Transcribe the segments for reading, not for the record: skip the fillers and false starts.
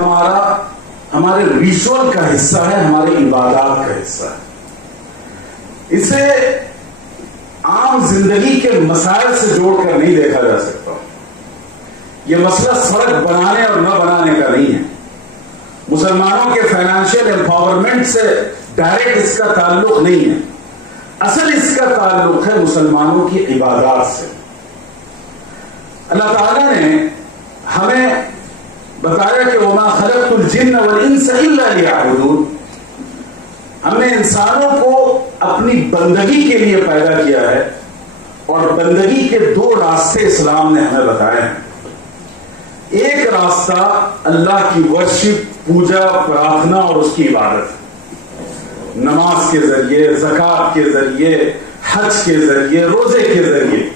ہمارے ریچول کا حصہ ہے، ہماری عبادات کا حصہ ہے. اسے عام زندگی کے مسائل سے جوڑ کر نہیں دیکھا جا سکتا. یہ مسئلہ سڑک بنانے اور نہ بنانے کا نہیں ہے. مسلمانوں کے فائنانشیل امپاورمنٹ سے ڈائریکٹ اس کا تعلق نہیں ہے. اصل اس کا تعلق ہے مسلمانوں کی عبادات سے. اللہ تعالیٰ نے ہمیں بتایا کہ وما خلقت الجن والانس الا لیعبدون. ہم نے انسانوں کو اپنی بندگی کے لیے پیدا کیا ہے، اور بندگی کے دو راستے اسلام نے ہمیں بتائے ہیں. ایک راستہ اللہ کی ورشپ، پوجا، پرارتھنا اور اس کی عبادت، نماز کے ذریعے، زکات کے ذریعے، حج کے ذریعے، روزے کے ذریعے.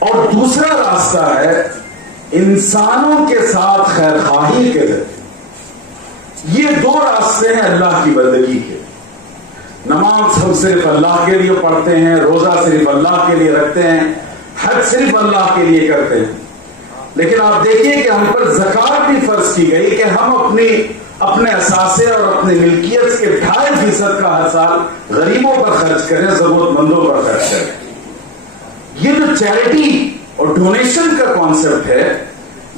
اور دوسرا راستہ ہے انسانوں کے ساتھ خیر خواہی کے ذریعے. یہ دو راستے ہیں اللہ کی بندگی کے. نماز ہم صرف اللہ کے لیے پڑھتے ہیں، روزہ صرف اللہ کے لیے رکھتے ہیں، حج صرف اللہ کے لیے کرتے ہیں. لیکن آپ دیکھیے کہ ہم پر زکات بھی فرض کی گئی کہ ہم اپنے اثاثے اور اپنی ملکیت کے 2.5% کا ہر سال غریبوں پر خرچ کریں، ضرورت مندوں پر خرچ کریں. یہ جو چیریٹی اور ڈونیشن کا کانسیپٹ ہے،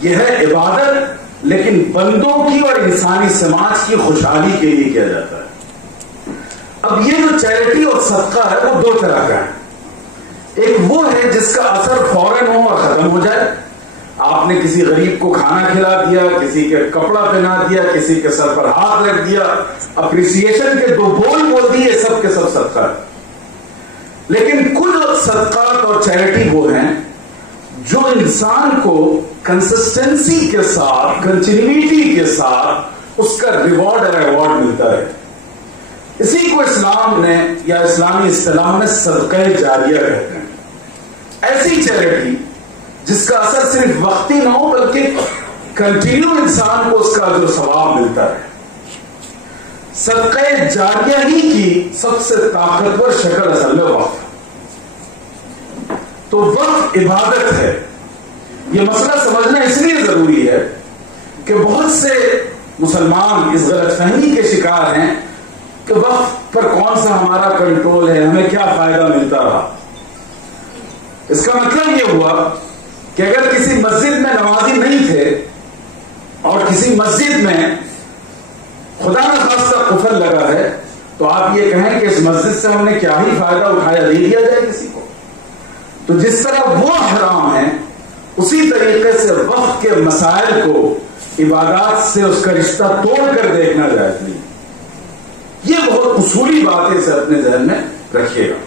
یہ ہے عبادت، لیکن بندوں کی اور انسانی سماج کی خوشحالی کے لیے کیا جاتا ہے. اب یہ جو چیریٹی اور صدقہ ہے وہ دو طرح کا ہے. ایک وہ ہے جس کا اثر فوراً ہو اور ختم ہو جائے. آپ نے کسی غریب کو کھانا کھلا دیا، کسی کے کپڑا پہنا دیا، کسی کے سر پر ہاتھ رکھ دیا، اپریسیشن کے 2 بول بول دیے، سب کے سب صدقہ ہے. لیکن کل صدقات اور چیریٹی وہ ہیں جو انسان کو کنسسٹنسی کے ساتھ، کنٹینیوٹی کے ساتھ اس کا ریوارڈ اور ایوارڈ ملتا ہے. اسی کو اسلام نے یا اسلامی اصطلاح میں صدقہ جاریہ کہتے ہیں. ایسی چیریٹی جس کا اثر صرف وقتی نہ ہو بلکہ کنٹینیو انسان کو اس کا جو ثواب ملتا ہے. صدقہ جاریہ ہی کی سب سے طاقتور شکل اصل میں وقف. تو وقف عبادت ہے. یہ مسئلہ سمجھنا اس لیے ضروری ہے کہ بہت سے مسلمان اس غلط فہمی کے شکار ہیں کہ وقف پر کون سا ہمارا کنٹرول ہے، ہمیں کیا فائدہ ملتا رہا. اس کا مطلب یہ ہوا کہ اگر کسی مسجد میں نمازی نہیں تھے اور کسی مسجد میں خدا نہ خواستہ قفل لگا ہے، تو آپ یہ کہیں کہ اس مسجد سے ہم نے کیا ہی فائدہ اٹھایا، دے دیا جائے کسی کو. تو جس طرح وہ حرام ہے، اسی طریقے سے وقت کے مسائل کو عبادات سے اس کا رشتہ توڑ کر دیکھنا جائز نہیں. یہ بہت اصولی بات ہے، اسے اپنے ذہن میں رکھیے گا.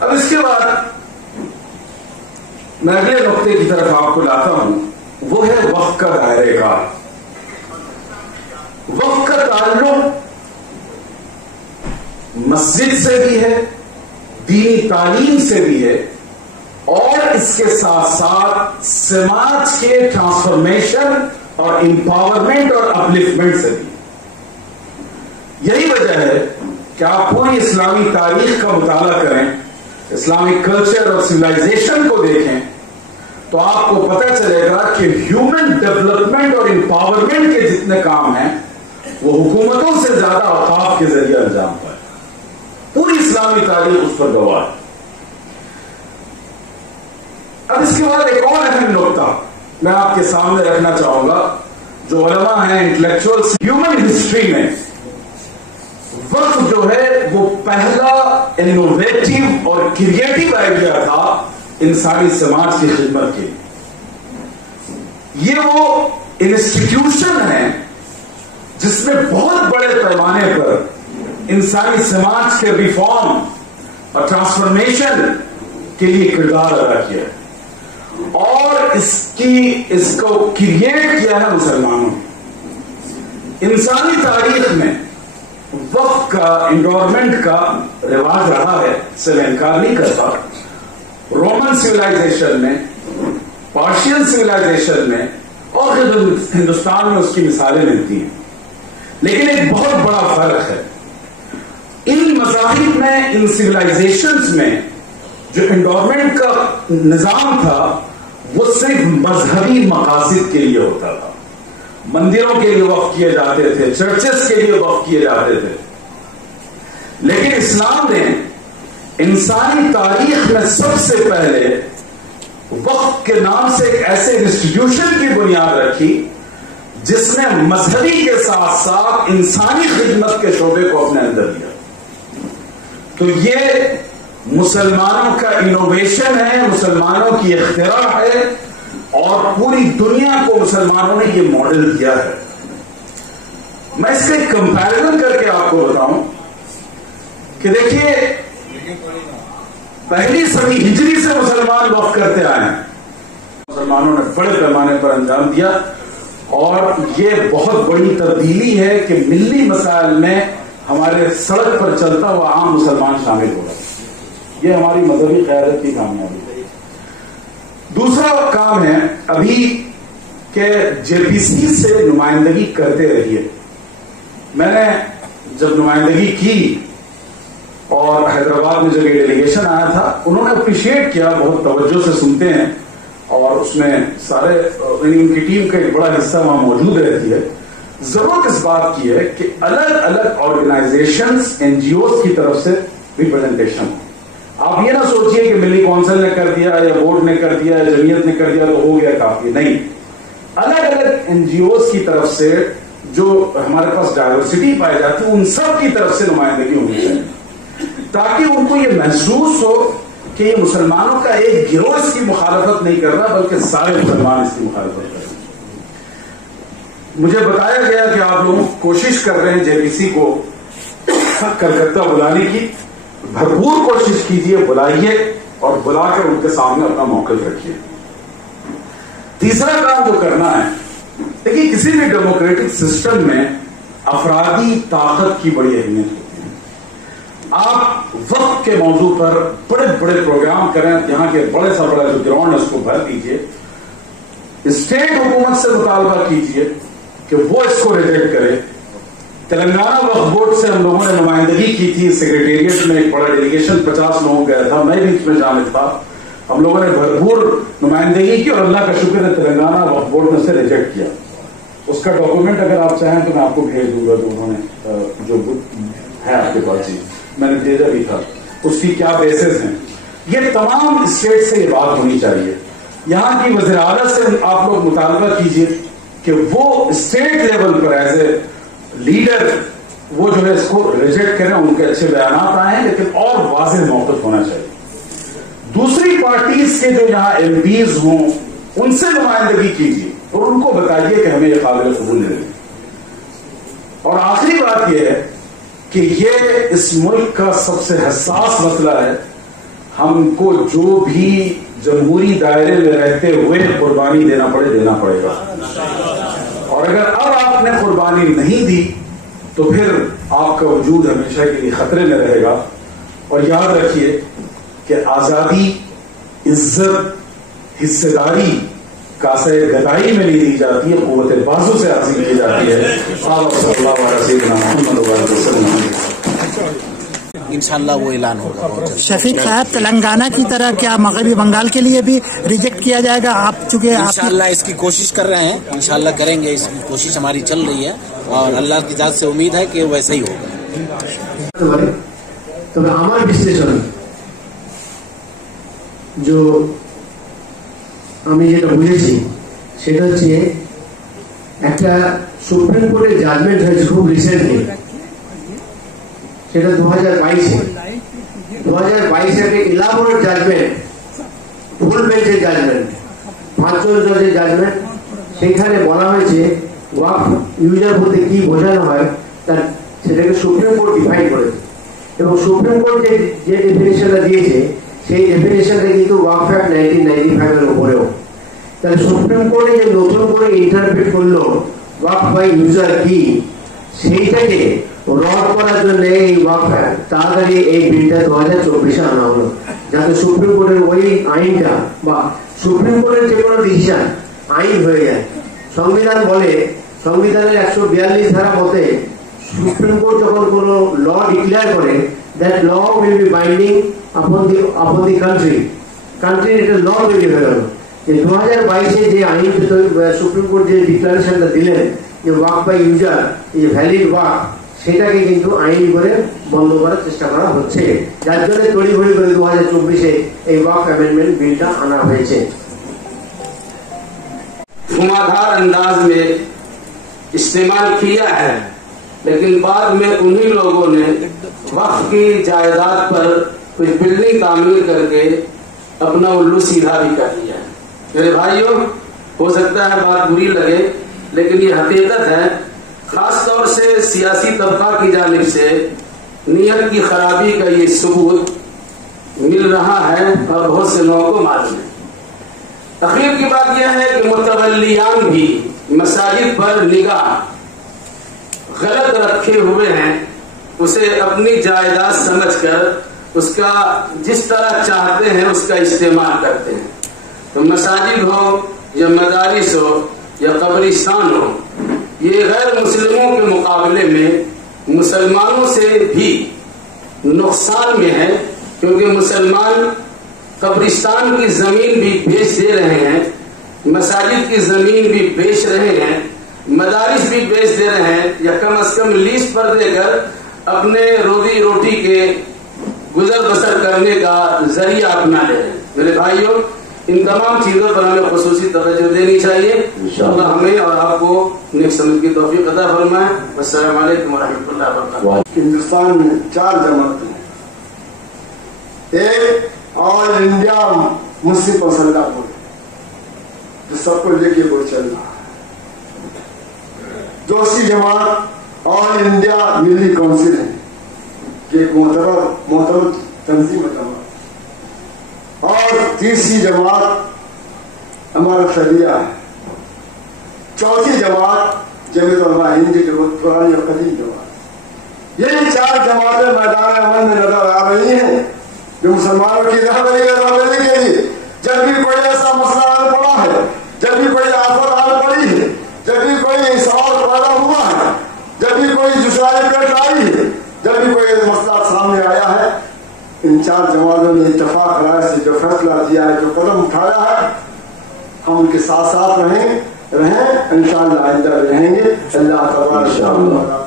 اب اس کے بعد میں اگلے نقطے کی طرف آپ کو لاتا ہوں، وہ ہے وقت کا دائرہ کار. وقت کا تعلق مسجد سے بھی ہے، دینی تعلیم سے بھی ہے، اور اس کے ساتھ ساتھ سماج کے ٹرانسفارمیشن اور امپاورمنٹ اور اپلفٹمنٹ سے بھی. یہی وجہ ہے کہ آپ پوری اسلامی تاریخ کا مطالعہ کریں، اسلامک کلچر اور سویلائزیشن کو دیکھیں، تو آپ کو پتہ چلے گا کہ ہیومن ڈیولپمنٹ اور امپاورمنٹ کے جتنے کام ہیں وہ حکومتوں سے زیادہ اوقاف کے ذریعے انجام پائے. پوری اسلامی تاریخ اس پر گواہ ہے. اب اس کے بعد ایک اور اہم نقطہ میں آپ کے سامنے رکھنا چاہوں گا. جو علماء ہیں، انٹلیکچوئلز، ہیومن ہسٹری میں وقت جو ہے وہ پہلا انوویٹو اور کریٹو آئیڈیا تھا انسانی سماج کی خدمت کے لیے. یہ وہ انسٹیٹیوشن ہے جس نے بہت بڑے پیمانے پر انسانی سماج کے ریفارم اور ٹرانسفارمیشن کے لیے کردار ادا کیا ہے، اور اس کو کریٹ کیا ہے مسلمانوں نے. انسانی تاریخ میں وقت کا، انڈورمنٹ کا رواج رہا ہے، سے میں انکار نہیں کرتا. رومن سویلائزیشن میں، پارشین سویلائزیشن میں، اور ہندوستان میں اس کی مثالیں ملتی ہیں. لیکن ایک بہت بڑا فرق ہے. ان مذاہب میں، ان سویلائزیشنز میں جو انڈورمنٹ کا نظام تھا وہ صرف مذہبی مقاصد کے لیے ہوتا تھا. मंदिरों के लिए वक्फ किए जाते थे, चर्चेस के लिए वक्फ किए जाते थे। लेकिन इस्लाम ने इंसानी तारीख में सबसे पहले वक्फ के नाम से एक ऐसे इंस्टीट्यूशन की बुनियाद रखी जिसने मजहबी के साथ साथ इंसानी खिदमत के शोबे को अपने अंदर लिया। तो ये मुसलमानों का इनोवेशन है, मुसलमानों की इख्तिरा है, और पूरी दुनिया को मुसलमानों ने ये मॉडल दिया है। मैं इसका एक कंपैरिजन करके आपको बताऊं कि देखिए, पहली सदी हिजरी से मुसलमान वक्फ करते आए हैं, मुसलमानों ने बड़े पैमाने पर अंजाम दिया, और ये बहुत बड़ी तब्दीली है कि मिल्ली मसाइल में हमारे सड़क पर चलता हुआ आम मुसलमान शामिल हो गए। ये हमारी मजहबी क़यादत की कामयाबी है। दूसरा काम है अभी के जेपीसी से नुमाइंदगी करते रहिए। मैंने जब नुमाइंदगी की और हैदराबाद में जब ये डेलीगेशन आया था, उन्होंने अप्रिशिएट किया, बहुत तवज्जो से सुनते हैं, और उसमें सारे उनकी टीम का एक बड़ा हिस्सा वहां मौजूद रहती है। जरूरत इस बात की है कि अलग अलग ऑर्गेनाइजेशंस, एनजीओ की तरफ से रिप्रेजेंटेशन हो। आप ये ना सोचिए कि मिली काउंसिल ने कर दिया या बोर्ड ने कर दिया या जमीयत ने कर दिया तो हो गया काफी, नहीं। अलग अलग एनजीओ की तरफ से जो हमारे पास डायवर्सिटी पाई जाती है, उन सब की तरफ से नुमाइंदगी होनी चाहिए, ताकि उनको ये महसूस हो कि ये मुसलमानों का एक गिरोह इसकी मुखालफत नहीं कर रहा, बल्कि सारे मुसलमान इसकी मुखालफत कर रहे हैं। मुझे बताया गया कि आप लोग कोशिश कर रहे हैं जेपीसी को कलकत्ता बुलाने की। भरपूर कोशिश कीजिए, बुलाइए, और बुलाकर उनके सामने अपना मौक़िफ़ रखिए। तीसरा काम जो करना है, देखिए, किसी भी डेमोक्रेटिक सिस्टम में अफरादी ताकत की बड़ी अहमियत होती है। आप वक्त के मौजू पर बड़े बड़े प्रोग्राम करें, यहाँ के बड़े सा बड़ा जो ग्राउंड है उसको भर दीजिए, स्टेट हुकूमत से मुतालबा कीजिए कि वो इसको रिजेक्ट करे। तेलंगाना वक्फ बोर्ड से हम लोगों ने नुमाइंदगी की थी, सेक्रेटेरिएट में एक बड़ा डेलीगेशन 50 लोगों गया था, मैं भी इसमें शामिल था। हम लोगों ने भरपूर नुमाइंदगी की, और अल्लाह का शुक्र है तेलंगाना वक्फ बोर्ड ने उसे रिजेक्ट किया। उसका डॉक्यूमेंट अगर आप चाहें तो मैं आपको भेज दूंगा, जो उन्होंने जो है आपके पास, जी मैंने भेजा भी था, उसकी क्या बेसिस हैं। ये तमाम स्टेट से ये बात होनी चाहिए। यहां की वज़ीर आला से आप लोग मुतालबा कीजिए कि वो स्टेट लेवल पर एज ए लीडर वो जो है इसको रिजेक्ट करें। उनके अच्छे बयान आए, लेकिन और वाज़ेह मौक़िफ़ होना चाहिए। दूसरी पार्टीज के जो यहाँ एमपीज हों, उनसे नुमाइंदगी कीजिए और उनको बताइए कि हमें ये काबिल कबूल नहीं। और आखिरी बात यह है कि ये इस मुल्क का सबसे हसास मसला है। हमको जो भी जमहूरी दायरे में रहते हुए कुर्बानी देना पड़ेगा, और अगर अब आपने कुर्बानी नहीं दी तो फिर आपका वजूद हमेशा के लिए खतरे में रहेगा। और याद रखिए कि आजादी, इज्जत, हिस्सेदारी कासे गदाई में नहीं दी जाती है, कुव्वत बाजू से हासिल की जाती है। इंशाल्लाह वो ऐलान होगा। शफीक साहब, तेलंगाना की तरह क्या मगरबी बंगाल के लिए भी रिजेक्ट किया जाएगा? आप चूंकि इंशाल्लाह इसकी कोशिश कर रहे हैं, इंशाल्लाह करेंगे, इसकी कोशिश हमारी चल रही है, और अल्लाह की जात से उम्मीद है कि वैसा ही होगा। तब हमारे विश्लेषण जो আমি যেটা বুঝেছি সেটা হচ্ছে একটা সুপ্রিম কোর্টের জাজমেন্ট হয়েছে খুব রিসেন্টলি, সেটা 2022 একটা ইলাবোরেট জাজমেন্ট, ফুল বেঞ্চের জাজমেন্ট, 5 জন জজের জাজমেন্ট। সেখানে বলা হয়েছে ওয়াকফ ইউজার বলতে কি বোঝানো হয় তার সেটাকে সুপ্রিম কোর্ট ডিফাইন করেছে, এবং সুপ্রিম কোর্ট যে ডেফিনেশনটা দিয়েছে সেই ডেফিনেশনটা কিন্তু ওয়াকফ অ্যাক্ট 1995 এর উপরেও। তাহলে সুপ্রিম কোর্টে যে নতুন করে ইন্টারপ্রেট করলো ওয়াকফ বাই ইউজার কি, সেইটাকে রদ করার জন্য এই ওয়াকফ তাড়াতাড়ি এই বিলটা 2024 আনা হলো, যাতে সুপ্রিম কোর্টের ওই আইনটা বা সুপ্রিম কোর্টের যে কোনো ডিসিশন আইন হয়ে যায়। সংবিধান বলে, সংবিধানের 142 ধারা মতে সুপ্রিম কোর্ট যখন কোনো ল ডিক্লেয়ার করে, that law will be binding upon the country এটা ল তৈরি হয়ে গেল। যে 2022-এ যে আইন সুপ্রিম কোর্ট যে ডিক্লারেশনটা দিলেন যে ওয়াক বাই ইউজার এই ভ্যালিড ওয়াক, সেটাকে কিন্তু আইন করে বন্ধ করার চেষ্টা করা হচ্ছে, যার জন্য তড়িঘড়ি করে 2024-এ এই ওয়াক অ্যামেন্ডমেন্ট বিলটা আনা হয়েছে। घुमावदार अंदाज में इस्तेमाल किया है, लेकिन बाद में उन्हीं लोगों ने वक्फ की जायदाद पर कुछ बिल्डिंग तामीर करके अपना उल्लू सीधा भी कर लिया है। मेरे भाइयों, हो सकता है बात बुरी लगे, लेकिन ये हकीकत है। खास तौर से सियासी तबका की जानिब से नीयत की खराबी का ये सबूत मिल रहा है और बहुत से लोगों को मालूम है। अखीर की बात यह है कि मुतवल्लियान भी मसाजिद पर निगाह गलत रखे हुए हैं, उसे अपनी जायदाद समझकर उसका जिस तरह चाहते हैं उसका इस्तेमाल करते हैं। तो मसाजिद हो या मदारिस हो या कब्रिस्तान हो, ये गैर मुस्लिमों के मुकाबले में मुसलमानों से भी नुकसान में है, क्योंकि मुसलमान कब्रिस्तान की जमीन भी बेच दे रहे हैं, मसाजिद की जमीन भी बेच रहे हैं, मदारिस भी बेच दे रहे हैं, या कम से कम लीज पर देकर अपने रोजी रोटी के गुजर बसर करने का जरिया अपना ले रहे हैं। मेरे भाइयों, इन तमाम चीजों पर हमें खुसूसी तवज्जो देनी चाहिए। इंशाअल्लाह हमें और आपको नेक समझ की तौफीक अता फरमाए। अस्सलाम वालेकुम व रहमतुल्लाहि व बरकातहू। हिंदुस्तान में 4 जमातें हैं। एक ऑल इंडिया मुस्लिम पसंदा बोर्ड जो सबको लेके वो चल रहा है। दूसरी जमात ऑल इंडिया मिली काउंसिल है, ये मोहतरम तंजीम जमात। और तीसरी जमात हमारा शरिया है। चौथी जमात जमीयत उलमा हिंद की बहुत पुरानी और कदीम जमात। ये 4 जमातें मैदान अमन में नजर आ रही हैं जो मुसलमानों की रहबरी के लिए जब भी कोई ऐसा मसला आने पड़ा है, जब भी कोई आफत आने पड़ी है, जब भी कोई इंसाफ पैदा हुआ है, जब भी कोई जुसाई पेश आई है, जब भी कोई मसला सामने आया है, इन 4 जमातों ने इत्तेफाक राय से जो फैसला दिया है, जो कदम उठाया है, हम उनके साथ साथ रहें इंशाअल्लाह आइंदा रहेंगे। अल्लाह तबारक व तआला